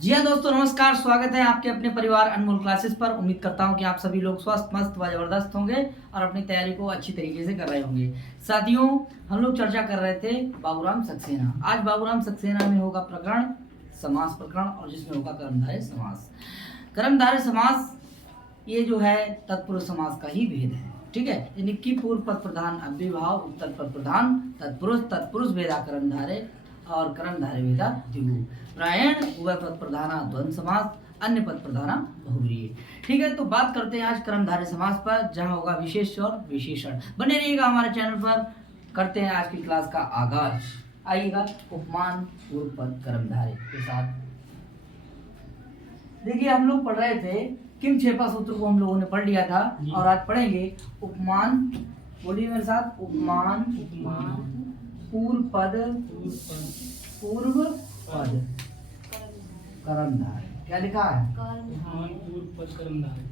जी हाँ दोस्तों, नमस्कार। स्वागत है आपके अपने परिवार अनमोल क्लासेस पर। उम्मीद करता हूँ कि आप सभी लोग स्वस्थ, मस्त व जबरदस्त होंगे और अपनी तैयारी को अच्छी तरीके से कर रहे होंगे। साथियों, हम लोग चर्चा कर रहे थे बाबूराम सक्सेना। आज बाबूराम सक्सेना में होगा प्रकरण समास प्रकरण, और जिसमें होगा कर्मधारय समास। कर्मधारय समास ये जो है तत्पुरुष समास का ही भेद है। ठीक है, यानी कि पूर्व पद प्रधान अव्ययभाव, उत्तर पद प्रधान तत्पुरुष, तत्पुरुष भेदा कर्मधारय और कर्मधारय भेदा द्विगु, प्रायण उभय पद प्रधाना द्वंद्व समास, अन्य पद प्रधाना बहुव्रीहि। ठीक है, तो बात करते हैं आज कर्मधारय समास पर, जहां होगा विशेष और विशेषण। बने रहिएगा हमारे चैनल पर। करते हैं आज की क्लास का आगाज। आइएगा उपमान पूर्व पद कर्मधारय के साथ। देखिए, हम लोग पढ़ रहे थे किम छेपा सूत्र को, हम लोगों ने पढ़ लिया था, और आज पढ़ेंगे उपमान। बोलिए मेरे साथ, उपमान पूर्व पद कर्मधारय। क्या लिखा है? उपमान पूर्व पद कर्मधारय।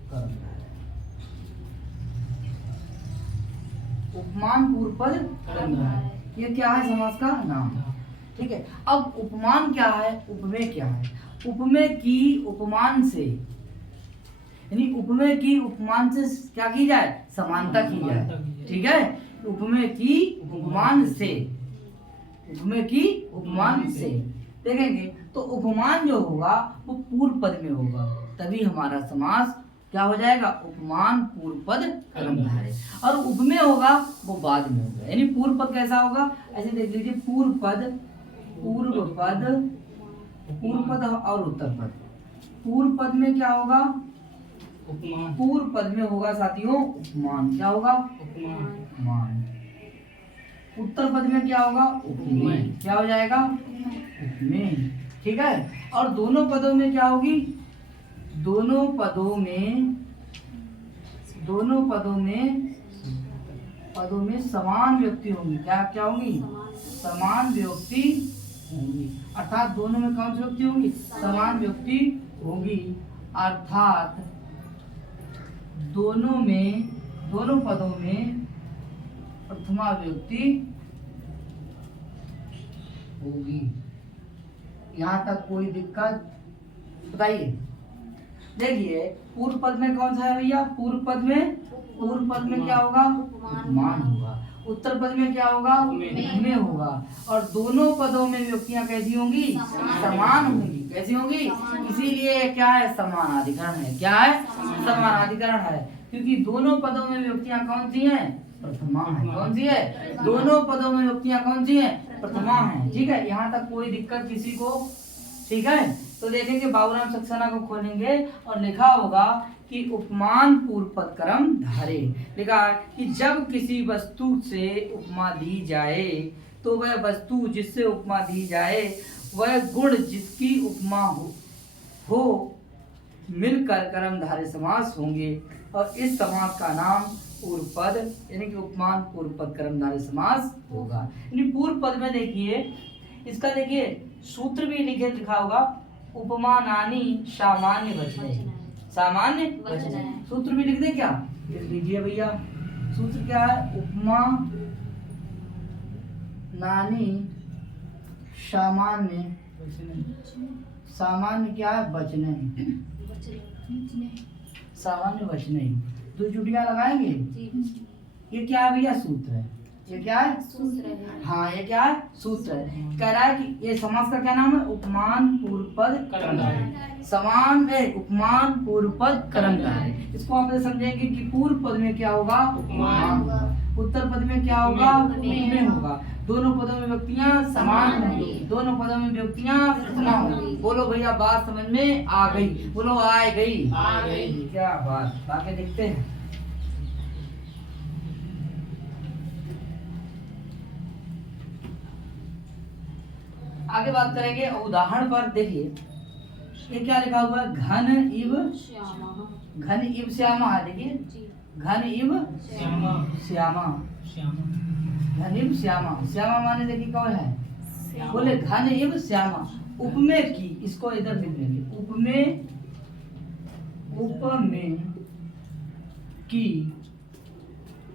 उपमान पूर्व पद कर्मधारय, ये क्या है? समास का नाम। ठीक है, अब उपमान क्या है, उपमेय क्या है? उपमेय की उपमान से, यानी उपमेय की उपमान से क्या की जाए? समानता की जाए। ठीक है, उपमेय की उपमान से, उपमेय की उपमान से देखेंगे तो उपमान जो होगा वो पूर्व पद में होगा, तभी हमारा समास क्या हो जाएगा? उपमान पूर्व पद कर्मधारय। और उपमेय होगा वो बाद में होगा। यानी पूर्व पद कैसा होगा? ऐसे देख लीजिए, पूर्व पद और उत्तर पद। पूर्व पद में क्या होगा? उपमान। पूर्व पद में होगा साथियों उपमान। क्या होगा? उपमान। उत्तर पद में क्या होगा? उपमेय। क्या हो जाएगा? उपमेय। ठीक है, और दोनों पदों में क्या होगी? दोनों पदों में समान व्यक्ति होंगी। क्या होंगी? समान व्यक्ति होंगी। अर्थात दोनों में कौन सी व्यक्ति होंगी? समान व्यक्ति होगी। अर्थात दोनों पदों में प्रथमा व्यक्ति होगी। यहाँ तक कोई दिक्कत? बताइए। देखिए, पूर्व पद में कौन सा है भैया? पूर्व पद में क्या होगा? उपमान होगा। उत्तर पद में क्या होगा? उपमेय होगा। और दोनों पदों में व्यक्तियां कैसी होंगी? समान होंगी। कैसी होंगी? इसीलिए क्या है? समानाधिकरण है। क्या है? समानाधिकरण है, क्योंकि दोनों पदों में व्यक्तियां कौन सी हैं? प्रथमा है। कौन सी है? दोनों पदों में व्यक्तियां कौन सी हैं? प्रथमा है। ठीक है, यहाँ तक कोई दिक्कत किसी को? ठीक है, तो देखेंगे बाबूराम सक्सेना को खोलेंगे और लिखा होगा कि उपमान पूर्व पद कर्मधारय। लिखा है कि जब किसी वस्तु से उपमा दी जाए तो वह वस्तु जिससे उपमा दी जाए वह गुण जिसकी उपमा हो मिलकर कर्मधारय समास होंगे, और इस समास का नाम पूर्व पद यानी कि उपमान पूर्व पद कर्मधारय समास होगा। यानी पूर्व पद में देखिए, इसका देखिए सूत्र भी लिखा होगा, उपमानानि सामान्य वचने। सामान्य वचने सूत्र भी लिख दें क्या? लिख लीजिए भैया। सूत्र क्या है? उपमानानि सामान्य क्या है? वचने। सामान्य वचने। दो चुटियां लगाएंगे। ये क्या है भैया? सूत्र है। ये क्या है? सूत्र है। हाँ, ये क्या है? सूत्र है। कह रहा है कि ये समास का क्या नाम है? उपमान पूर्व पद कर्मधारय। समान है उपमान पूर्व पद कर्मधारय। इसको आप समझेंगे कि पूर्व पद में क्या होगा? उपमान। उत्तर पद में क्या होगा? उपमेय होगा। दोनों पदों में व्यक्तियां समान होंगी। दोनों पदों में व्यक्तियां प्रथमा होंगी। बोलो भैया, बात समझ में आ गई? बोलो, आ गई। क्या बात। आगे देखते हैं। आगे बात करेंगे उदाहरण पर। देखिए, ये क्या लिखा हुआ है? घन इव श्यामा। देखिए, घन इव श्यामा। घन इव श्यामा। श्यामा माने देखिए कौन है? बोले घन इव श्यामा। उपमेय की, इसको इधर लिख लेंगे, उपमेय की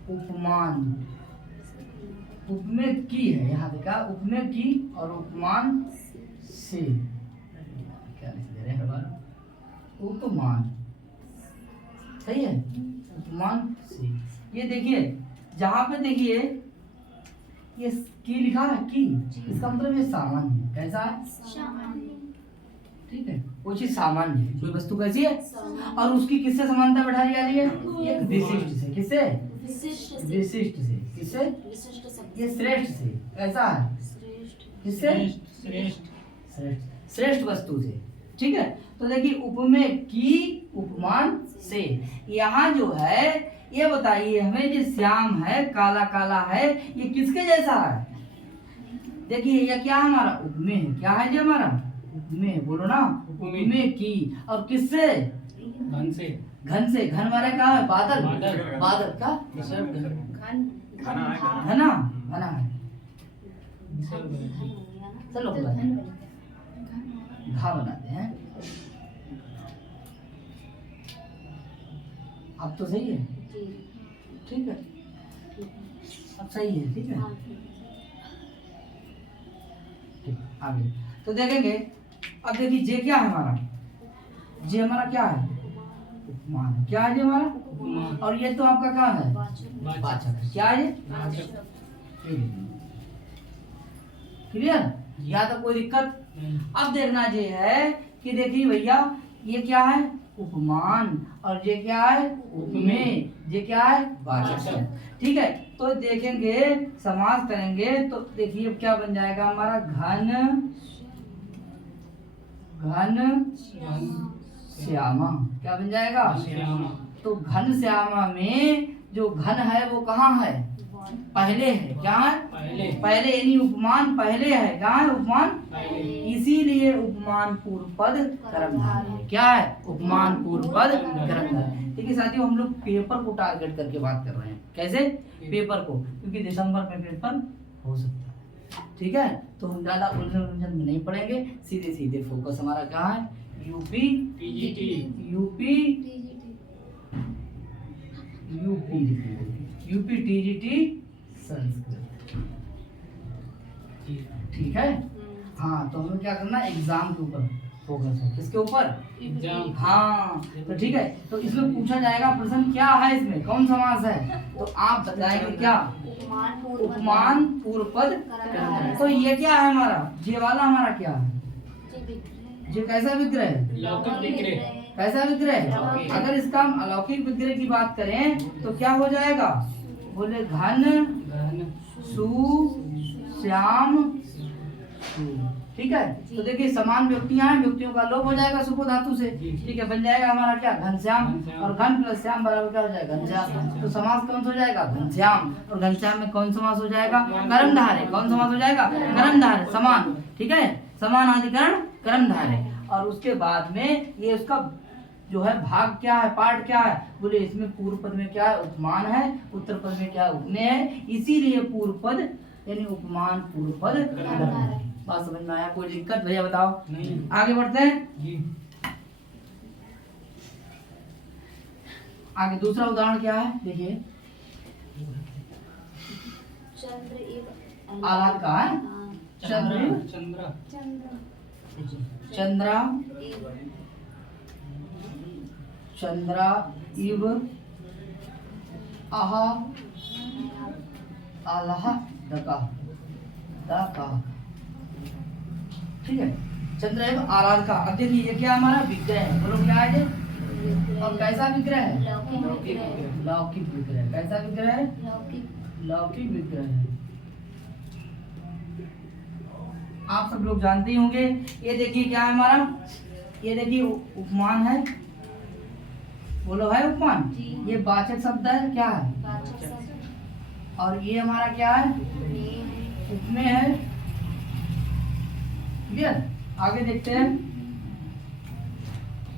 उपमान। उपमेय की है, यहाँ देखा उपमेय की और उपमान से। क्या लिख दे उपमान, सही है, उपमान से। ये देखिए जहां पे देखिए ये की लिखा है की, इसका मतलब ये सामान्य है। कैसा है? ठीक है, वो चीज सामान्य है, कोई वस्तु कैसी है और उसकी किससे समानता बैठाई जा रही है? एक विशिष्ट से। किससे? विशिष्ट से। किससे? ये श्रेष्ठ से। कैसा है? किससे? श्रेष्ठ श्रेष्ठ, श्रेष्ठ वस्तु से। ठीक है, तो देखिए उपमेय की उपमान से। यहाँ जो है ये बताइए हमें, जो श्याम है, काला काला है, ये किसके जैसा है? देखिए ये क्या हमारा उपमेय है। क्या है जो हमारा उपमेय? बोलो ना, उपमेय की। और किससे? घन से। घन से। घन हमारा क्या है? बादल। बादल। बादल का विसर्ग घना, घना है। चलो घा बनाते हैं। अब तो सही है, ठीक है, अब सही है, ठीक है। ठीक, आगे तो देखेंगे। अब देखिए जे क्या है हमारा? जे हमारा क्या है? उपमान। क्या है जे हमारा? उपमान। और ये तो आपका क्या है? वाचक है। क्या है ये? क्लियर? या तो कोई दिक्कत? अब देखना ये है कि देखिए भैया ये क्या है? उपमान। और ये क्या है? उपमेय। ये क्या है? वाचक। ठीक है, तो देखेंगे समास करेंगे तो देखिए क्या बन जाएगा हमारा? घन, घन श्यामा। क्या बन जाएगा? श्यामा। तो घन श्यामा में जो घन है वो कहाँ है? पहले है। क्या है? पहले। पहले, यानी उपमान पहले है। क्या है? उपमान पहले। इसीलिए उपमान पूर्व पद कर्मधारय है। क्या है? उपमान पूर्व पद कर्मधारय। ठीक है साथियों, हम लोग पेपर को टारगेट करके बात कर रहे हैं। कैसे? पेपर को, क्योंकि दिसंबर में पेपर हो सकता है। ठीक है, तो हम ज्यादा उलझन में नहीं पड़ेंगे, सीधे सीधे फोकस हमारा कहाँ है? UP TGT. UP UP TGT Sanskrit. ठीक है, हाँ तो हमें क्या करना है? एग्जाम के ऊपर फोकस है। किसके ऊपर? एग्जाम। हाँ तो ठीक है, तो इसमें पूछा जाएगा प्रश्न क्या है, इसमें कौन समास है, तो आप बताएंगे क्या? उपमान पूर्व पद कर्मधारय। तो ये क्या है हमारा? ये वाला हमारा क्या है? ये कैसा विग्रह है? लौकिक विग्रह। कैसा विग्रह है? अलौकिक। अगर इसका हम अलौकिक विग्रह की बात करें तो क्या हो जाएगा? बोले घन घन सु श्याम सु। ठीक है, तो देखिए समान व्यक्तियां हैं, व्यक्तियों का लोप हो जाएगा सुपो धातु से। ठीक है, बन जाएगा हमारा क्या? घनश्याम। और घन प्लस श्याम बराबर क्या हो जाएगा? घनश्याम। तो समास कौन सा हो जाएगा? घनश्याम। और घनश्याम में कौन समास हो जाएगा? कर्मधारय। कौन समास हो जाएगा? कर्मधारय। समान। ठीक है, समान अधिकरण कर्मधारय। और उसके बाद में ये उसका जो है भाग क्या है? पार्ट क्या है? बोले इसमें पूर्व पद में क्या है? उपमान है, उत्तर पद में क्या है? उपमेय है, इसीलिए पूर्व पद यानी उपमान पूर्व पद कर्मधारय। बात समझ में आया? कोई दिक्कत भैया बताओ? नहीं। आगे बढ़ते हैं। जी। आगे दूसरा उदाहरण क्या है? देखिए आलाद का है। चंद्र चंद्र चंद्रा चंद्रा इव आहा आलाह दका दका। ठीक है, चंद्र एवं आलाद का। अब देखिए ये क्या हमारा विग्रह है? बोलो क्या है ये? और कैसा विग्रह है? लौकिक विग्रह। कैसा विग्रह है? लौकिक विग्रह है। आप सब लोग जानते ही होंगे। ये देखिए क्या है हमारा? ये देखिए उपमान है। बोलो है उपमान? ये वाचक शब्द है। क्या है? और ये हमारा क्या है? उपमेय है। क्लियर? आगे देखते हैं।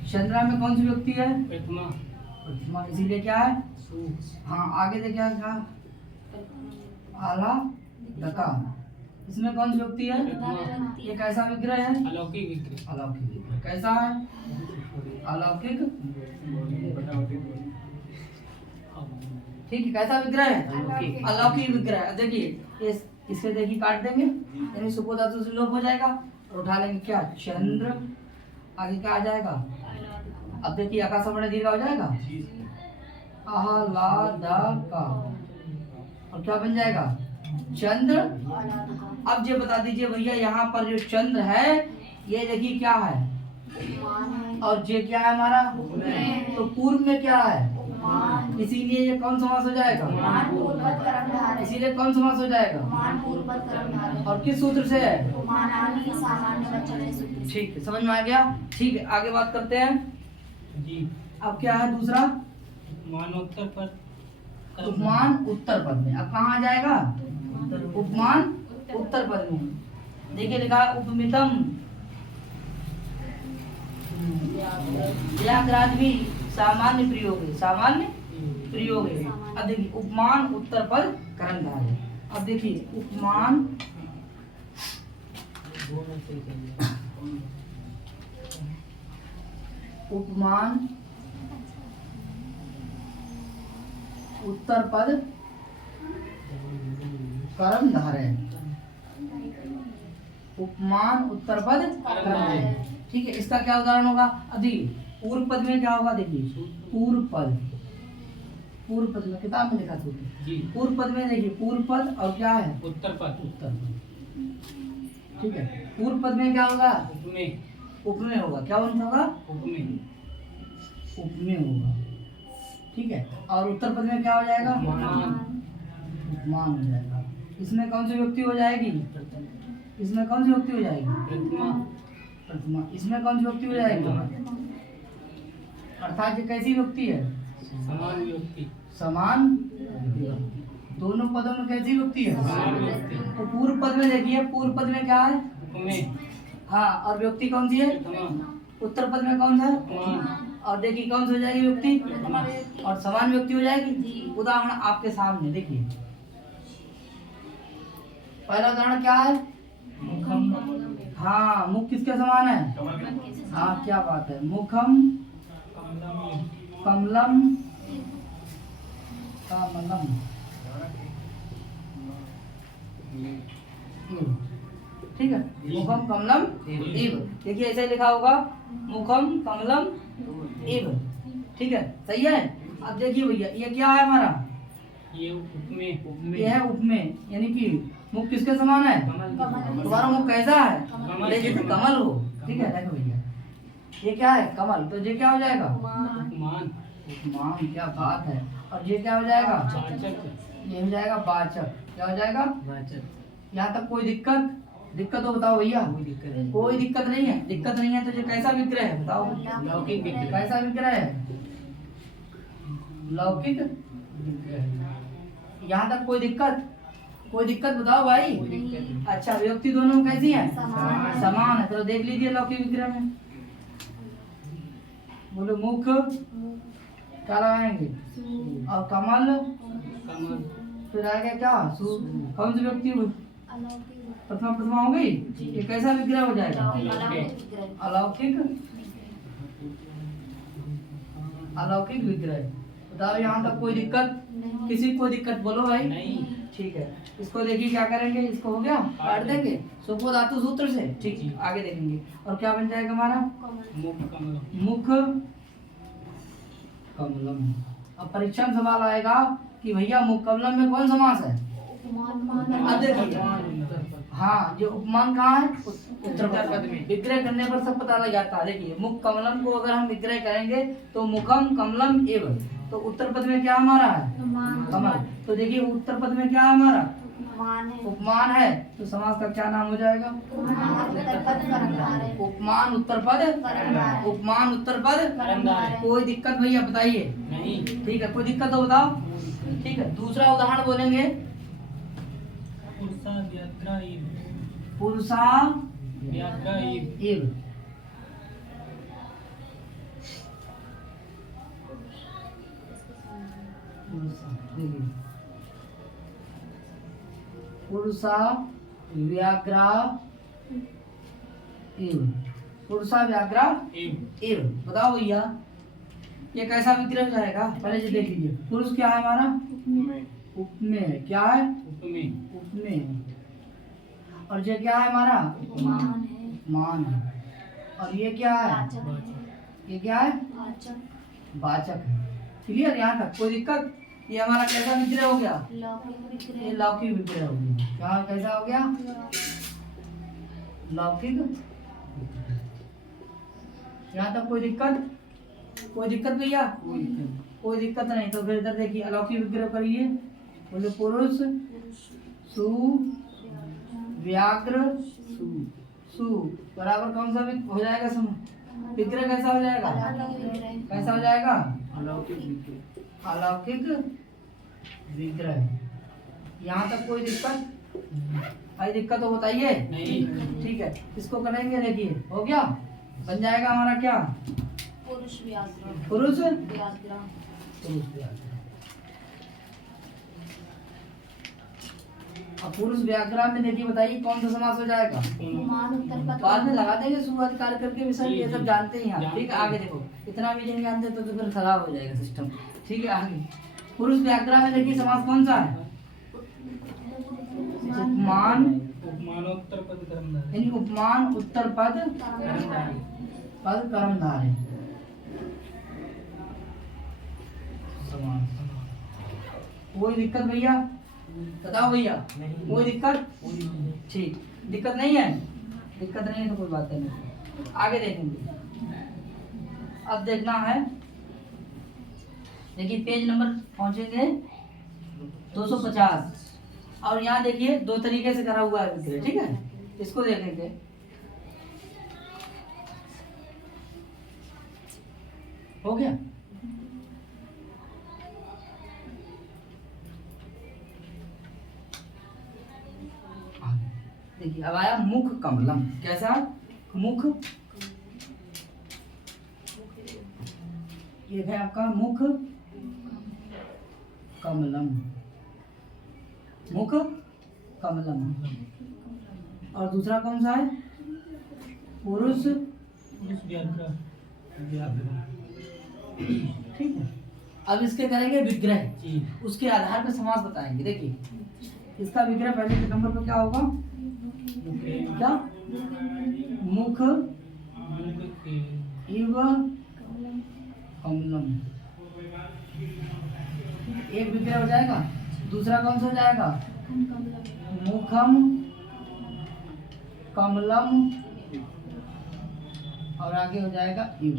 चंद्रा में कौन सी व्यक्ति है? प्रथमा। प्रथमा, इसीलिए क्या है? सु। हाँ आगे देखिए क्या? आला दका। इसमें कौन सी व्यक्ति है? प्रथमा। ये कैसा विग्रह है? अलौकिक विग्रह। अलौकिक विग्रह। कैसा है? अलौकिक। ठीक है, कैसा विग्रह है? अलौकिक विग्रह है। देखिए इससे देखिए काट देंगे, यानी सुपो धातु से लोप हो जाएगा और उठा लेंगे क्या? चंद्र। आगे क्या आ जाएगा? अब देखिए अका से बड़े दीर्घ हो जाएगा, आह्लादका, और क्या बन जाएगा, चंद्र। अब ये बता दीजिए भैया यहाँ पर जो चंद्र है ये देखिए क्या है, और ये क्या है हमारा, तो पूर्व में क्या है, इसीलिए ये कौन समास हो जाएगा, इसीलिए कौन समास हो जाएगा, और किस सूत्र से है, ठीक है, समझ में आ गया। ठीक है, आगे बात करते हैं। जी। अब क्या है दूसरा, मानोत्तर पद, उपमान उत्तर पद में। अब कहाँ आ जाएगा, उपमान उत्तर पद में। देखिए लिखा है उपमितम व्याघ्राद भी सामान्य प्रयोग है, सामान्य प्रयोग है। अब देखिए उपमान उत्तर पद कर्मधार है। अब देखिए उपमान उपमान उत्तर पद कर्मधार है, उपमान उत्तर पद कर्मधार है। ठीक है, इसका क्या उदाहरण होगा, अभी पूर्व पद में क्या होगा, देखिए पूर्व पद, पूर्व पद में किताब में लिखा था पूर्व पद में, देखिए पूर्व पद और क्या है, उत्तर पद, उत्तर पद। ठीक है, पूर्व पद में क्या होगा, उपमेय, उपमेय होगा, क्या होगा, उपमेय, उपमेय होगा। ठीक है, और उत्तर पद में क्या हो जाएगा, उपमान हो जाएगा। इसमें कौन सी व्यक्ति हो जाएगी, इसमें कौन सी व्यक्ति हो जाएगी, प्रतिमा, प्रतिमा। इसमें कौन सी व्यक्ति हो जाएगी, अर्थात ये कैसी व्यक्ति है, समान व्यक्ति, समान विभक्ति। दोनों पदों में कैसी व्यक्ति है, समान व्यक्ति, तो पूर्व पद में देखिए, पूर्व पद में क्या है, उपमेय, हाँ, और व्यक्ति कौन सी है, प्रथमा, उत्तर पद में कौन सा है, उपमा, और देखिए कौन सी हो जाएगी व्यक्ति, और समान व्यक्ति हो जाएगी। उदाहरण आपके सामने देखिए, पहला उदाहरण क्या है, हाँ, मुख किसके समान है, हाँ क्या बात है, मुखम कमलम, कमलम इव। ठीक है, मुखम कमलम इव। देखिए ऐसे लिखा होगा, मुखम कमलम इव। ठीक है, सही है। अब देखिए भैया ये क्या है हमारा, ये उपमेय, ये है उपमेय, यानी कि मुख किसके समान है, तुम्हारा मुख कैसा है, कमल जैसे के कमल हो। ठीक है, देखो भैया ये क्या है, कमल, तो ये क्या हो जाएगा, उपमान, उपमान, क्या बात है। और ये क्या हो जाएगा, वाचक, ये हो जाएगा वाचक, क्या हो जाएगा, वाचक, यहाँ तक कोई दिक्कत, दिक्कत हो बताओ भैया, कोई दिक्कत नहीं है, दिक्कत नहीं है तो ये कैसा विग्रह है बताओ, लौकिक विग्रह, कैसा विग्रह है, लौकिक। यहाँ तक कोई दिक्कत, कोई दिक्कत बताओ भाई। अच्छा, व्यक्ति दोनों कैसी है, समान है, तो देख लीजिए लौकिक विग्रह में, बोलो मुख क्या लगाएंगे, और कमल, कमल, फिर आगे क्या, कौन सी व्यक्ति, प्रथमा प्रथमा हो गई, ये कैसा विग्रह हो जाएगा, अलौकिक, अलौकिक विग्रह। बताओ यहाँ तक कोई दिक्कत, किसी को दिक्कत बोलो भाई, नहीं, ठीक है। इसको देखिए क्या करेंगे, इसको हो गया, काट देंगे सुपो धातु सूत्र से। ठीक, आगे देखेंगे, और क्या बन जाएगा हमारा, मुख कमलम, मुख कमलम। अब परीक्षण सवाल आएगा कि भैया मुख कमलम में कौन समास है, अब देखिए, हाँ, ये उपमान कहाँ है, उत्तर पद में। विग्रह करने पर सब पता लग जाता है। देखिए मुख कमलम को अगर हम विग्रह करेंगे तो मुखम कमलम एव, तो उत्तर पद में क्या हमारा है, कमल। तो देखिए उत्तर पद में क्या है हमारा, उपमान है, तो समास का क्या नाम हो जाएगा, उपमान उत्तर पद, उपमान उत्तर पद। कोई दिक्कत भैया बताइए, नहीं, ठीक है, कोई दिक्कत हो बताओ। ठीक है, दूसरा उदाहरण बोलेंगे, पुरुषा व्याघ्रा इव, पुरुषा व्याघ्रा इव, इव। पुरुषा व्याघ्रा इव, पुरुषा व्याघ्रा इव, इव। बताओ भैया ये कैसा विग्रह हो जाएगा, पहले ये देख लीजिए। पुरुष क्या है हमारा, उपमेय, क्या है, उपमेय, उपमेय। और ये क्या है हमारा, उपमान है। और ये क्या है, ये क्या है? वाचक है। क्लियर यहाँ तक? कोई दिक्कत? ये हमारा कैसा विग्रह हो गया? ये लौकिक विग्रह हो गया। क्या कैसा हो गया? लौकिक। यहाँ तक कोई दिक्कत? कोई दिक्कत भैया? कोई दिक्कत नहीं। तो फिर इधर देखिए अलौकिक विग्रह करिए। बोले पुरुष सु व्याघ्र सु बराबर कौन सा हो जाएगा? विग्रह कैसा हो जाएगा? कैसा हो जाएगा? अलौकिक विग्रह। यहाँ तक कोई दिक्कत? भाई दिक्कत हो बताइए। नहीं। ठीक है, इसको करेंगे। देखिए हो गया, बन जाएगा हमारा क्या? पुरुष व्याघ्र। पुरुष व्याघ्र। पुरुष व्याघ्र। अब पुरुष व्याघ्र में देखिए बताइए कौन सा समास हो जाएगा? उपमान उत्तर पद। बाद में लगा देंगे शुरुआत कार्य करके विषय ये सब जानते ही हैं। ठीक है, आगे जानते देखो इतना भी नहीं जानते तो फिर खराब हो जाएगा सिस्टम। ठीक है, आगे पुरुष व्याघ्र में देखिए समास कौन सा है? उपमान। उपमानोत्तर पद कर्मधारय। यानी उपमान उत्तर पद पद कर्मधारय समास। कोई दिक्कत भैया? बताओ भैया। कोई दिक्कत? ठीक, दिक्कत नहीं है? दिक्कत नहीं है तो कोई बात नहीं, आगे देखेंगे। अब देखना है, देखिए पेज नंबर पहुंचेंगे 250 और यहाँ देखिए दो तरीके से करा हुआ है विग्रह। ठीक है, इसको देखेंगे। हो गया? देखिए अब आया मुख कमलम। कैसा? मुख। ये है आपका मुख कमलम। मुख कमलम। और दूसरा कौन सा है? पुरुष पुरुष व्याघ्र। ठीक है, अब इसके करेंगे विग्रह। जी। उसके आधार पर समास बताएंगे। देखिए इसका विग्रह पहले के नंबर पर क्या होगा? क्या? मुख इव कमलम। एक विग्रह हो जाएगा। दूसरा कौन सा हो जाएगा? मुखम कमलम और आगे हो जाएगा इव।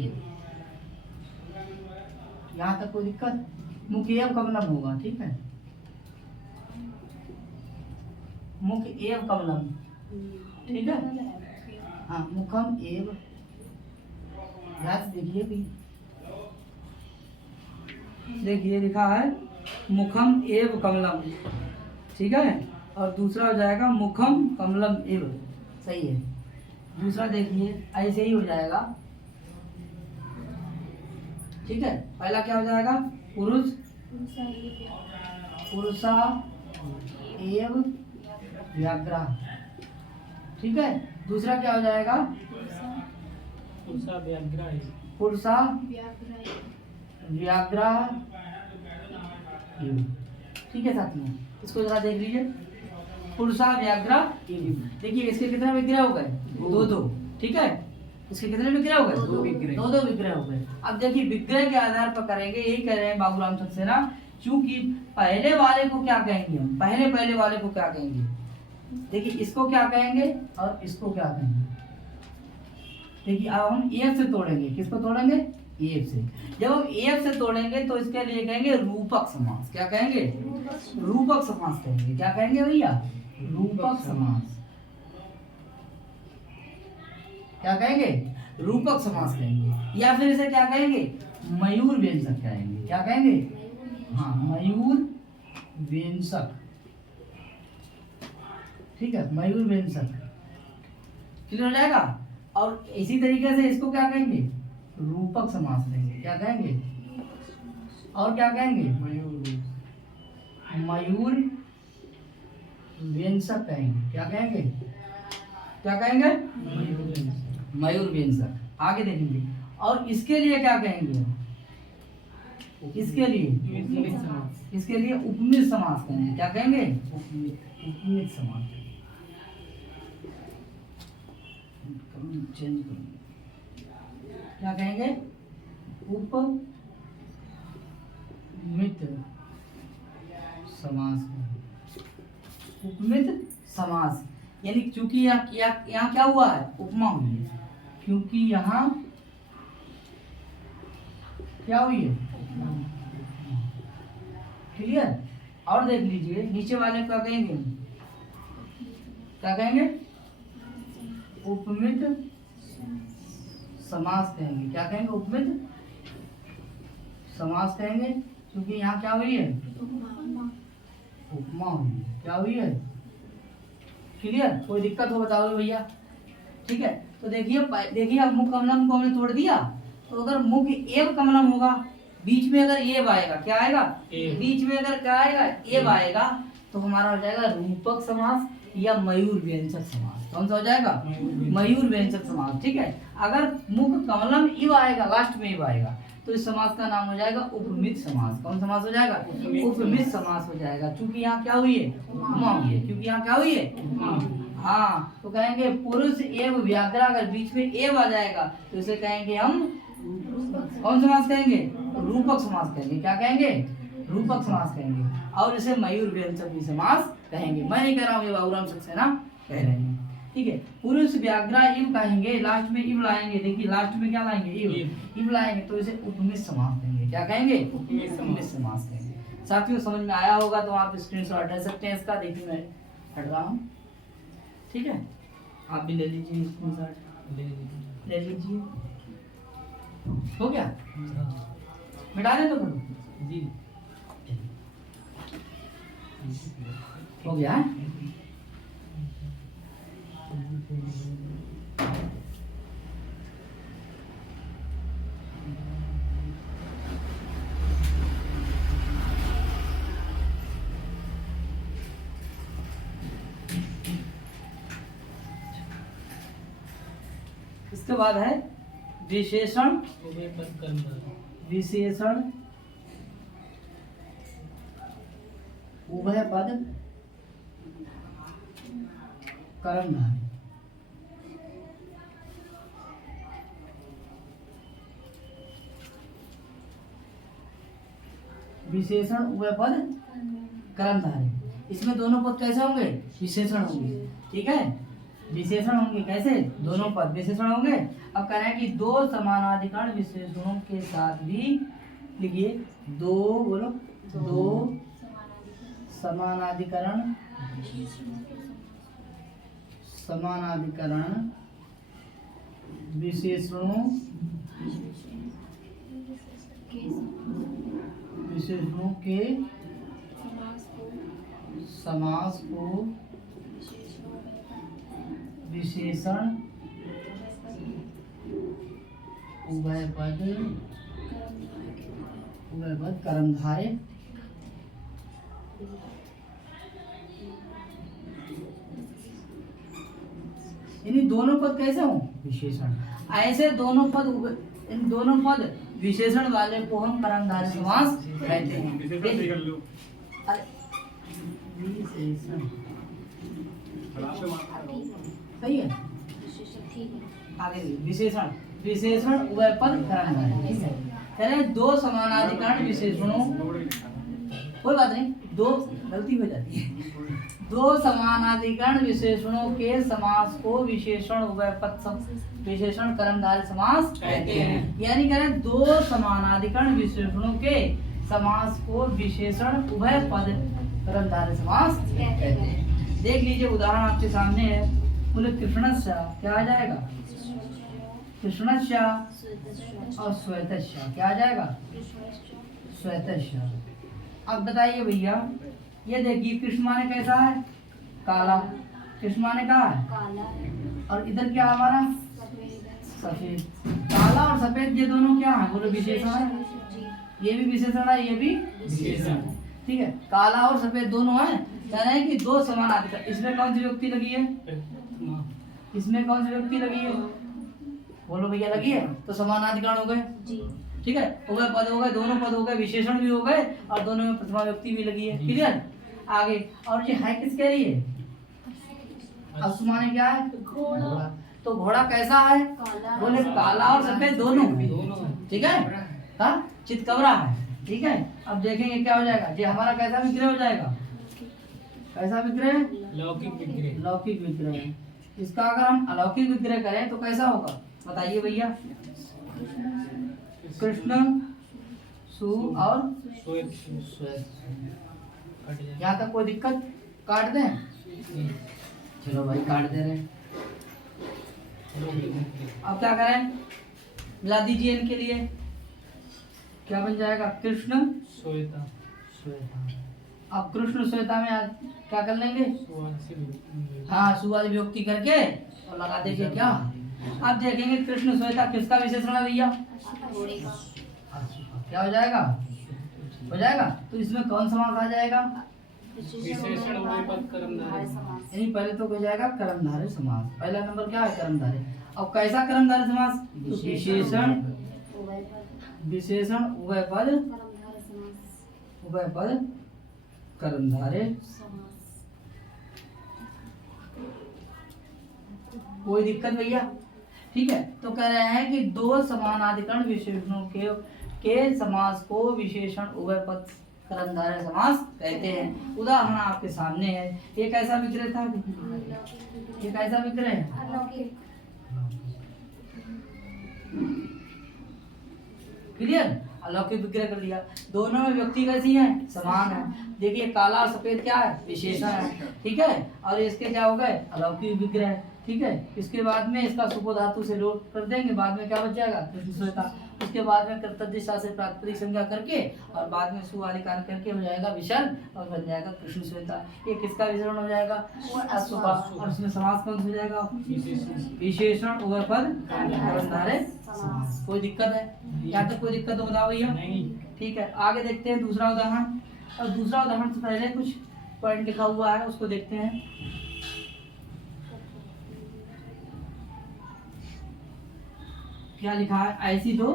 यहाँ तक कोई दिक्कत? मुख एव कमलम होगा। ठीक है, मुख एव कमलम। ठीक है, हाँ मुखम एव। ध्यान से देखिए भी, देखिए लिखा है मुखम एव कमलम। ठीक है, और दूसरा हो जाएगा मुखम कमलम एव। सही है। दूसरा देखिए ऐसे ही हो जाएगा। ठीक है, पहला क्या हो जाएगा? पुरुष पुरुषा एव व्याघ्र। ठीक है, दूसरा क्या हो जाएगा? पुरुषा व्याघ्र। पुरुषा व्याघ्र। ठीक है साथियों, इसको जरा देख लीजिए। पुरुषा व्याघ्र। देखिए इसके कितने विग्रह हो गए? दो दो। ठीक है, इसके कितने विग्रह हो गए? दो विग्रह। दो दो विग्रह हो गए। अब देखिए विग्रह के आधार पर करेंगे, यही कह रहे हैं बाबूराम सक्सेना। क्योंकि पहले वाले को क्या कहेंगे हम? पहले वाले को क्या कहेंगे? देखिए इसको क्या कहेंगे और इसको क्या कहेंगे? देखिए अब हम एफ से तोड़ेंगे। किसको तोड़ेंगे? एफ से। जब हम एफ से तोड़ेंगे तो इसके लिए कहेंगे रूपक समास। क्या कहेंगे? रूपक समास कहेंगे। क्या कहेंगे भैया? रूपक समास। क्या कहेंगे? रूपक समास कहेंगे। या फिर इसे क्या कहेंगे? मयूर व्यंजक कहेंगे। क्या कहेंगे? हाँ मयूर व्यंजक। ठीक है, मयूर व्यंजक। क्लियर हो जाएगा? और इसी तरीके से इसको क्या कहेंगे? रूपक समास लेंगे। क्या कहेंगे? और क्या कहेंगे? मयूर व्यंजक कहेंगे। क्या कहेंगे? क्या कहेंगे? मयूर व्यंजक। आगे देखेंगे। और इसके लिए क्या कहेंगे? इसके लिए उपमित समास कहेंगे। क्या कहेंगे? उपमित समास। चेंज करेंगे। क्या कहेंगे? उपमित समास कहेंगे। उपमित समास यानी क्योंकि यहाँ क्या हुआ है, उपमा हुई है, क्योंकि यहाँ क्या हुई है, क्लियर। और देख लीजिए नीचे वाले क्या कहेंगे, क्या कहेंगे, उपमित समास कहेंगे। क्या कहेंगे, उपमित समास कहेंगे, क्योंकि यहाँ क्या हुई है, उपमा हुई है। क्या हुई है, क्लियर। कोई दिक्कत हो बताओ भैया। ठीक है, तो देखिए अब मुख कमलम को हमने तोड़ दिया, तो अगर मुख एव कमलम होगा, बीच में अगर एव आएगा, क्या आएगा, बीच में अगर क्या आएगा, एव आएगा, तो हमारा हो जाएगा रूपक समास या मयूर व्यंजक समास। कौन सा हो जाएगा, मयूर व्यंजक समास। ठीक है, अगर मुख कमलम इव आएगा, लास्ट में इव आएगा, तो इस समास का नाम हो जाएगा उपमित समास। कौन समास हो जाएगा, उपमित समास हो जाएगा। क्योंकि यहाँ क्या हुई है, उपमा हुई है। क्योंकि यहाँ क्या हुई है, हाँ, तो कहेंगे पुरुष एव व्याघ्रा, अगर बीच में एव आ जाएगा तो इसे कहेंगे हम कौन समास कहेंगे, रूपक समास कहेंगे। क्या कहेंगे, रूपक समास कहेंगे। और इसे मयूर व्यंजक भी समास कहेंगे। मैं नहीं कह रहा हूँ, ये बाबूराम सक्सेना कह रहे हैं। ठीक है, पुरुष व्याघ्रा इव कहेंगे, लास्ट में इव लाएंगे। देखिए लास्ट में क्या लाएंगे, इव लाएंगे, तो इसे उपमित समास कहेंगे। क्या कहेंगे, उपमित समास कहेंगे। साथियों समझ में आया होगा तो आप स्क्रीनशॉट ले सकते हैं इसका। देखिए मैं हट रहा हूँ, ठीक है, आप भी ले लीजिए स्क्रीनशॉट, ले लीजिए। हो गया, मिटा दे तो करो जी, हो गया है? इसके बाद है विशेषण, विशेषण उभय पद कर्मधारय। विशेषण उभय पद कर्मधारय, इसमें दोनों पद कैसे होंगे, विशेषण होंगे। ठीक है, विशेषण होंगे कैसे, दोनों पद विशेषण होंगे। अब कह रहे हैं कि दो समानाधिकरण विशेषणों के साथ भी, लिखिए दो, बोलो दो समानाधिकरण विशेषणों के समास को विशेषण उभय पद कर्मधारय। यानी दोनों पद कैसे हों, विशेषण। ऐसे दोनों पद, इन दोनों पद विशेषण वाले को हम कर्मधारय समास कहते हैं। विशेषण सही है, आगे विशेषण उभय पद कर्मधारय। ठीक है, कह रहे हैं दो समानाधिकरण विशेषणों, कोई बात नहीं, दो गलती हो जाती है, दो समानाधिकरण विशेषणों के समास को विशेषण उभय पद विशेषण कर्मधारय समास कहते हैं। यानी कह रहे हैं दो समानाधिकरण विशेषणों के समास को विशेषण उभय पद कर्मधारय समास कहते हैं। देख लीजिए उदाहरण आपके सामने है, बोले कृष्णस्य, क्या आ जाएगा, कृष्णस्य और श्वेतस्य, क्या आ जाएगा, श्वेतस्य। अब बताइए भैया, ये देखिए कृष्ण माने कैसा है, काला, कृष्ण माने कहा है, काला, और इधर क्या हमारा, सफेद। काला और सफेद ये दोनों क्या है, बोलो विशेषण है, ये भी विशेषण है, ये भी विशेषण। ठीक है, काला और सफेद दोनों है। कह रहे हैं कि दो समानाधिकरण, इसमें कौन सी व्यक्ति लगी है, इसमें कौन सी व्यक्ति लगी है, बोलो भैया लगी है, तो समानाधिकरण हो गए। ठीक है, उभय पद हो गए, दोनों पद हो गए, विशेषण भी हो गए, और दोनों में प्रथमा व्यक्ति भी लगी है। क्लियर, आगे। और ये है किसके लिए, असमाने क्या है, घोड़ा। तो घोड़ा कैसा है, बोले काला और सफेद दोनों। ठीक है, का चितकबरा है। ठीक है, अब देखेंगे क्या हो जाएगा। ये हमारा कैसा विग्रह हो जाएगा, कैसा विग्रह, लौकिक विग्रह। लौकिक विग्रह है। इसका अगर हम अलौकिक विग्रह करें तो कैसा होगा बताइए भैया। कृष्ण सु और श्वेत श्वेत। कट जाए। यहाँ तक कोई दिक्कत, काट दें, नहीं। चलो भाई काट दे रहे हैं। लौकिक विग्रह। अब क्या करें, मिला दीजिए इनके लिए, क्या बन जाएगा, कृष्ण श्वेता। श्वेता। अब कृष्ण श्वेता में आज क्या कर लेंगे, सुवासी विग्रह। हाँ सुवाद विभक्ति करके और लगा देंगे क्या। अब देखेंगे कृष्ण श्वेता किसका विशेषण है भैया, क्या हो जाएगा, हो जाएगा। तो इसमें कौन समास आ जाएगा, विशेषण उभयपद कर्मधारय। यानी पहले तो हो जाएगा कर्मधारय समास। पहला नंबर क्या है, कर्मधारय। अब कैसा कर्मधारय समास, तो विशेषण, विशेषण उभयपद, उभयपद कर्मधारय। कोई दिक्कत भैया, ठीक है। तो कह रहे हैं कि दो समानाधिकरण विशेषणों के समास को विशेषण उभयपद कर्मधारय समास कहते हैं। उदाहरण आपके सामने है, ये कैसा विग्रह था, ये कैसा विग्रह है, क्लियर, अलौकिक विग्रह कर लिया। दोनों में व्यक्ति कैसी है, समान है। देखिए काला और सफेद क्या है, विशेषण है। ठीक है, और इसके क्या हो गए, अलौकिक विग्रह। ठीक है, इसके बाद में इसका सुपो धातु से लोप कर देंगे, बाद में क्या बच जाएगा, कृष्ण श्वेता। उसके बाद में कर्तव्य से प्रातिपदिक संज्ञा करके और बाद में सु आदि कार्य करके हो जाएगा विसर्ग और बन जाएगा कृष्ण श्वेता। ये किसका विसरण हो जाएगा, अशुभा। और इसमें समास कौन सा हो जाएगा, विशेषण उभयपद कर्मधारय समास। कोई दिक्कत है, यहाँ तक कोई दिक्कत तो बताओ भैया। नहीं। ठीक है, आगे देखते हैं दूसरा उदाहरण। और दूसरा उदाहरण से पहले कुछ पॉइंट लिखा हुआ है उसको देखते हैं। क्या लिखा है, ऐसी दो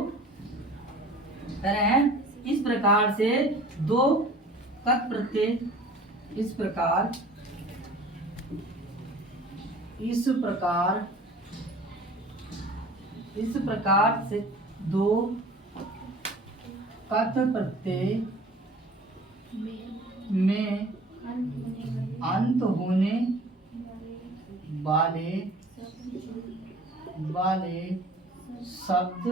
तरह, इस प्रकार से दो कत प्रत्यय, इस प्रकार से दो कत प्रत्यय में अंत होने वाले शब्द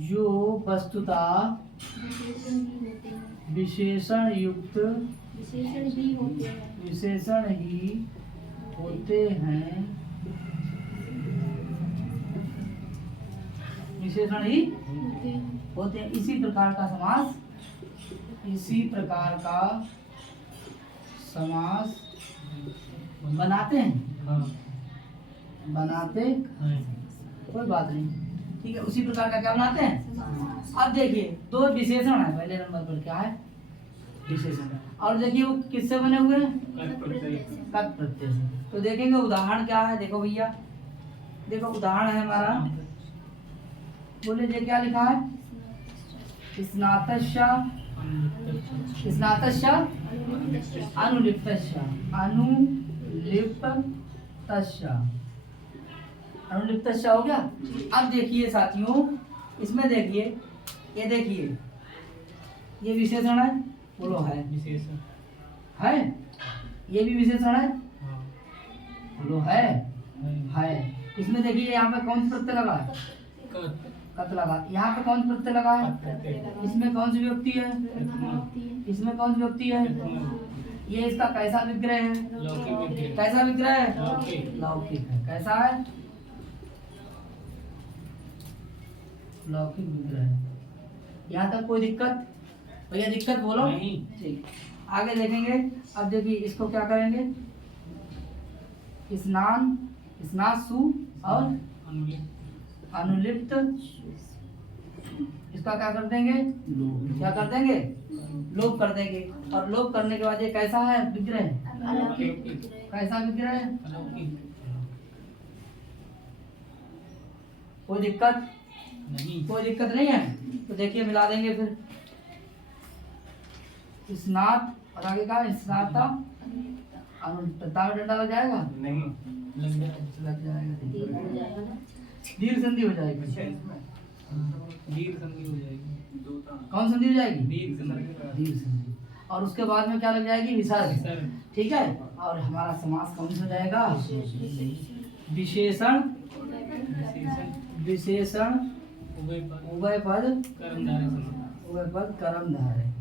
जो वस्तुतः विशेषण युक्त विशेषण ही होते हैं, विशेषण ही होते हैं, इसी प्रकार का समास, इसी प्रकार का समास बनाते हैं, हाँ। बनाते, हाँ। कोई बात नहीं, ठीक है। उसी प्रकार का क्या बनाते हैं। अब देखिए दो विशेषण है, पहले नंबर पर क्या है, विशेषण है। और देखिए वो किससे बने हुए हैं, कत प्रत्यय। कत प्रत्यय से। तो देखेंगे उदाहरण क्या है, देखो भैया, देखो उदाहरण है हमारा, बोले ये क्या लिखा है, स्नातस्य, स्नातस्य अनुलिप्तस्य, अनुलिप्तस्य हो गया। अब देखिए साथियों, इसमें देखिए, ये देखिए ये विशेषण है, बोलो है, विशेषण है, ये भी विशेषण है, हाँ। बोलो है। इसमें देखिए यहाँ पे कौन सा प्रत्यय लगा है, कत कत लगा। यहाँ पे कौन सा प्रत्यय लगा है, प्रत्यय। इसमें कौन सी व्यक्ति है, इसमें कौन सी व्यक्ति है, ये इसका कैसा विग्रह है, लौकिक विग्रह। कैसा विग्रह है, लौकिक। लौकिक है। कैसा है, लौकिक विग्रह है। यहाँ तक कोई दिक्कत भैया, दिक्कत बोलो नहीं। ठीक। आगे देखेंगे, अब देखिए इसको क्या करेंगे, स्नान, स्नासु और अनुलिप्त। अनुलिप्त, इसका क्या कर देंगे, क्या कर देंगे, लोप कर देंगे। और लोप करने के बाद ये कैसा है विग्रह, कैसा विग्रह है, अलौकिक। कोई दिक्कत, नहीं। कोई दिक्कत नहीं है। तो देखिए मिला देंगे फिर, स्नात और आगे का स्नाता, अनुलिप्तता में डंडा लग जाएगा, नहीं। लग जाए। लग जाएगा, दीर्घ संधि हो जाएगी। दीर्घ संधि हो जाएगी। कौन संधि हो जाएगी? दीर्घ संधि। दीर्घ संधि। और उसके बाद में क्या लग जाएगी? विसर्ग। विसर्ग। ठीक है। और हमारा समास कौन सा हो जाएगा? विशेषण विशेषण उभयपद उभय पद कर्मधारय समास। उभय पद कर्मधारय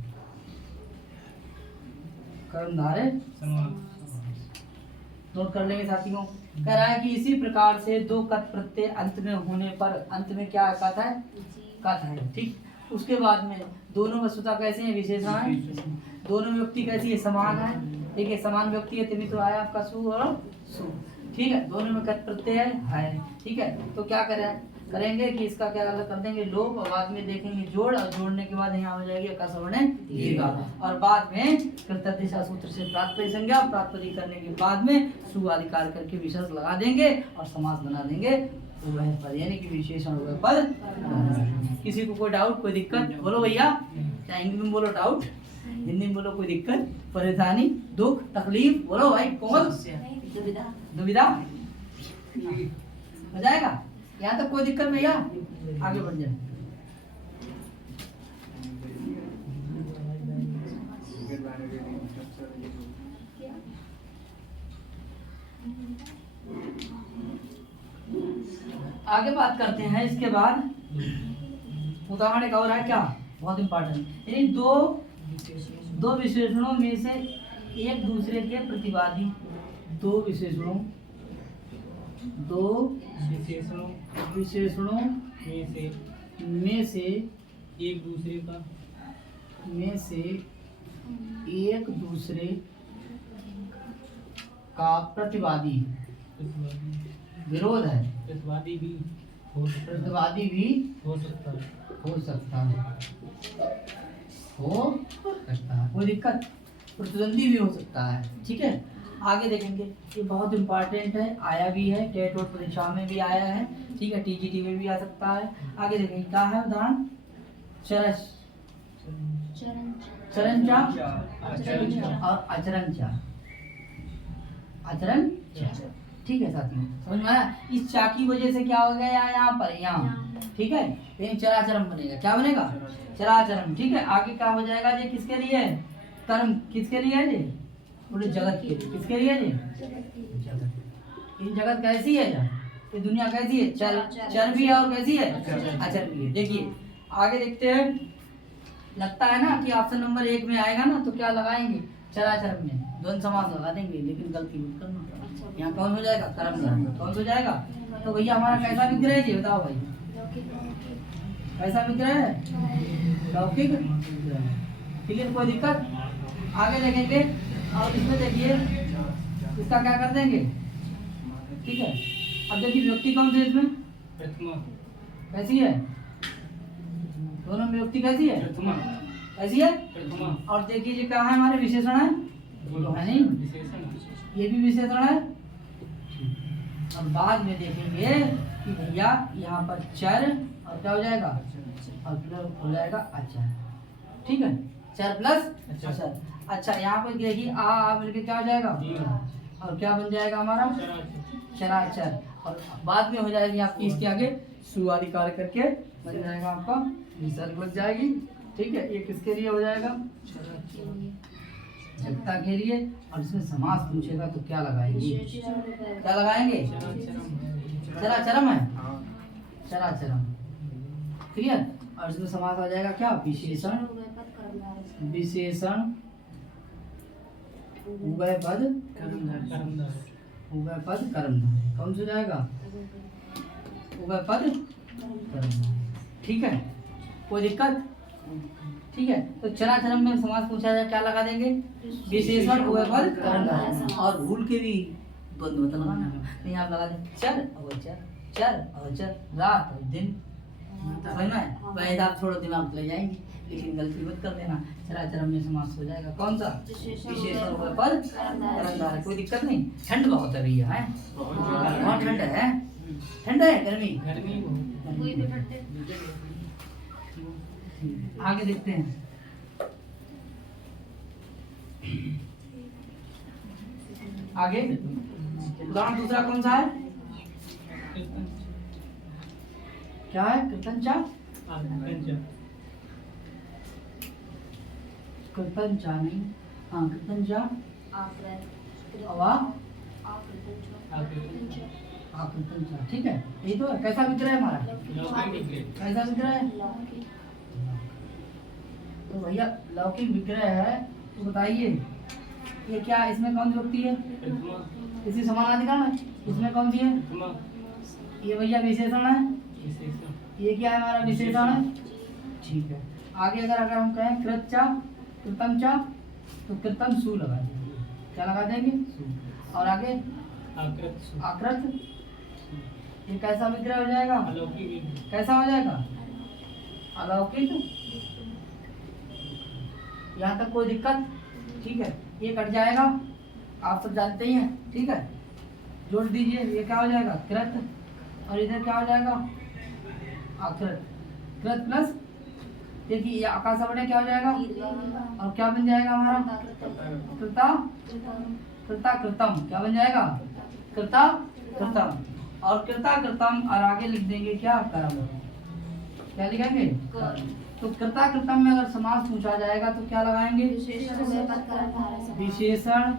कर्मधारय समास। नोट कर लेंगे साथियों। कह रहा है कि इसी प्रकार से दो कत प्रत्यय अंत में होने पर, अंत में क्या कथ है? कथ है। ठीक। उसके बाद में दोनों वस्तुता कैसे हैं? विशेषण है। दोनों व्यक्ति कैसी है? समान है। ठीक है, समान व्यक्ति है तभी तो आया आपका सु और सु। ठीक है, दोनों में कत प्रत्यय है। ठीक है, तो क्या करेंगे कि इसका क्या अलग कर देंगे? लोप। और बाद में देखेंगे जोड़, और जोड़ने के बाद यहाँ हो जाएगी अकस्मणे दीर्घ। और बाद में कृतदिशा सूत्र से प्रातपदिक संज्ञा, प्रातपदिक करने के बाद में सु आदि कार्य करके विसर्ग लगा देंगे और समास बना देंगे उभय पद, यानी कि विशेषण उभय पद। किसी को कोई डाउट, कोई दिक्कत? बोलो भैया। चाहे इंग्लिश में बोलो डाउट, हिंदी में बोलो कोई दिक्कत, परेशानी, दुख, तकलीफ, बोलो भाई। कोमल दुविधा। दुविधा हो जाएगा? यहाँ तक कोई दिक्कत भैया? आगे बढ़ जाए। आगे बात करते हैं। इसके बाद उदाहरण एक और है, क्या बहुत इंपॉर्टेंट, यानी दो विशेषणों में से एक दूसरे के प्रतिवादी, दो विशेषणों विशेषणों में से एक दूसरे का एक दूसरे का प्रतिवादी विरोध है, प्रतिवादी भी हो सकता है। प्रतिवादी भी हो सकता है। हो सकता है, कोई दिक्कत? प्रतिद्वंदी भी हो सकता है। ठीक है, आगे देखेंगे। ये बहुत इंपॉर्टेंट है, आया भी है, टेट और परीक्षा में भी आया है। ठीक है, टीजीटी में भी आ सकता है। आगे देखेंगे क्या है उदाहरण। चरस, चरंचा और अचरंचा। आचरण। ठीक है साथियों, समझ में आया? इस चा की वजह से क्या हो गया यहाँ पर, यहाँ। ठीक है, लेकिन चराचरम बनेगा। क्या बनेगा? चराचरम। ठीक है, आगे क्या हो जाएगा? ये किसके लिए है? कर्म किसके लिए है? ये पूरे जगत के लिए। किसके लिए है? ये जगत। इन जगत कैसी है? ये दुनिया कैसी है? चर भी है और कैसी है? अचर भी है। देखिए आगे देखते हैं। लगता है ना कि ऑप्शन नंबर 1 में आएगा ना, तो क्या लगाएंगे? चराचर में द्वंद्व समास लगा देंगे, लेकिन गलती मत करना। यहाँ कौन हो जाएगा? कर्म। कौन हो जाएगा? तो भैया हमारा कैसा विग्रह है? जी बताओ भाई, कैसा विग्रह है? लौकिक विग्रह। ठीक है, कोई दिक्कत? आगे देखेंगे। और इसमें देखिए इसका क्या कर देंगे। ठीक है, अब देखिए व्यक्ति कौन से इसमें? प्रथमा। कैसी है? दोनों में व्यक्ति कैसी है? प्रथमा। कैसी है? प्रथमा। और देखिए ये क्या है? हमारे विशेषण है, तो है नहीं, विशेषण। ये भी विशेषण है। और बाद में देखेंगे कि भैया यहाँ पर चर और क्या हो जाएगा? और प्लस हो जाएगा अचर। ठीक है, चर प्लस अचर। अच्छा, यहाँ पर देखिए आ मिलके क्या हो जाएगा? और क्या बन जाएगा हमारा? चराचर। और बाद में हो जाएगी आपकी इसके आगे सु आदि कार्य करके बन जाएगा आपका विसर्ग लग जाएगी। ठीक है, ये किसके लिए हो जाएगा? जगता के लिए। और इसमें समास पूछेगा तो क्या लगाएंगे? क्या लगाएंगे? चराचरम है, चराचरम। क्लियर? और इसमें समास आ जाएगा क्या? विशेषण विशेषण उभय पद उभय पद कर्मधारय। कौन सा जाएगा? उभय पद कर्मधारय। ठीक है, कोई दिक्कत? ठीक है, तो चराचरम में समास पूछा जाए क्या लगा देंगे? विशेषण उभय पद कर्मधारय। और भूल के भी द्वंद्व मत लगाना, नहीं आप लगा दें चर अवचर, चर अवचर, रात और दिन। समझना है? वैसे आप थोड़ा दिमाग ले जाएंगे, लेकिन गलती मत कर देना। चराचरम में समास हो जाएगा कौन सा? विशेषण उभय पद कर्मधारय। कोई दिक्कत नहीं। ठंड बहुत है भैया, है बहुत ठंड है। ठंड है, गर्मी? आगे देखते हैं। आगे उदाहरण दूसरा कौन सा है? क्या है? कृतंचा आकृतंच कृतंचा नहीं, हाँ कृतंचा आकृत अवा आकृतंच आकृतंचा, ठीक है। यही तो है। कैसा विग्रह है हमारा? लौकिक विग्रह कैसा विग्रह है? लौकिक तो भैया लौकिक विग्रह है, तो बताइए ये क्या, इसमें कौन सी होती है? प्रथमा इसी समानाधिकरण है, इसमें कौन सी है? प्रथमा ये भैया विशेषण है, विशेषण ये क्या है हमारा? विशेषण है, ठीक है। आगे अगर हम कहें कृतचा कृतमचा, तो कृतम सु लगा देंगे, क्या लगा देंगे? सु। और आगे आकृत आकृत, ये कैसा विग्रह हो जाएगा? अलौकिक विग्रह कैसा हो जाएगा? अलौकिक। यहाँ तक कोई दिक्कत? ठीक है, ये कट जाएगा, आप सब जानते ही हैं, ठीक है। जोड़ दीजिए, ये क्या हो जाएगा? कृत, और इधर क्या हो जाएगा? आकृत। कृत प्लस, देखिए ये आकाश बड़े क्या हो जाएगा? और क्या बन जाएगा हमारा? कृता कृता कृतम, क्या बन जाएगा? कृता कृतम, और कृता कृतम, और आगे लिख देंगे क्या? कर्म। क्या लिखेंगे? तो कृता कृतम में अगर समास पूछा जाएगा तो क्या लगाएंगे? विशेषण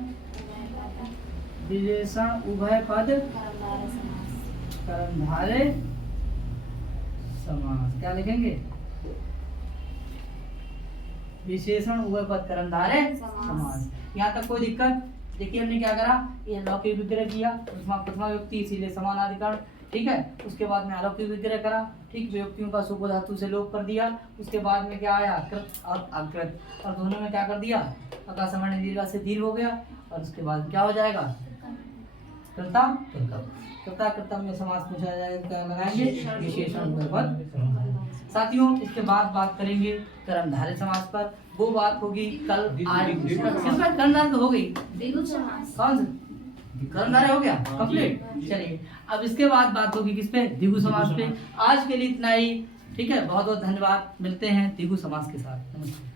विशेषण उभय पद कर्मधारय समास, क्या लिखेंगे? विशेषण उभय पद कर्मधारय समास। यहाँ तक कोई दिक्कत? देखिए हमने क्या करा, ये लौकिक विग्रह किया, उसमें प्रथमा व्यक्ति इसीलिए समानाधिकरण, ठीक है। उसके बाद में अलौकिक विग्रह करा, ठीक, व्यक्तियों का सुपो धातु से लोप कर दिया। उसके बाद में क्या आया? कृत और अकृत, और दोनों में क्या कर दिया? आकाशवाणी दीर्घ से दीर्घ हो गया, और उसके बाद क्या हो जाएगा? कृता कृतम। कृता कृतम में समास पूछा जाएगा, क्या लगाएंगे? विशेषण उभय पद। साथियों इसके बाद बात करेंगे कर्मधारय समास पर, वो बात होगी कल। आज किसमें कर्मधारय तो हो गई, द्विगु समास। कौन सा कर्मधारय हो गया कंप्लीट। चलिए अब इसके बाद बात होगी किस पे? द्विगु समास पे। आज के लिए इतना ही, ठीक है। बहुत बहुत धन्यवाद, मिलते हैं द्विगु समास के साथ। नमस्ते।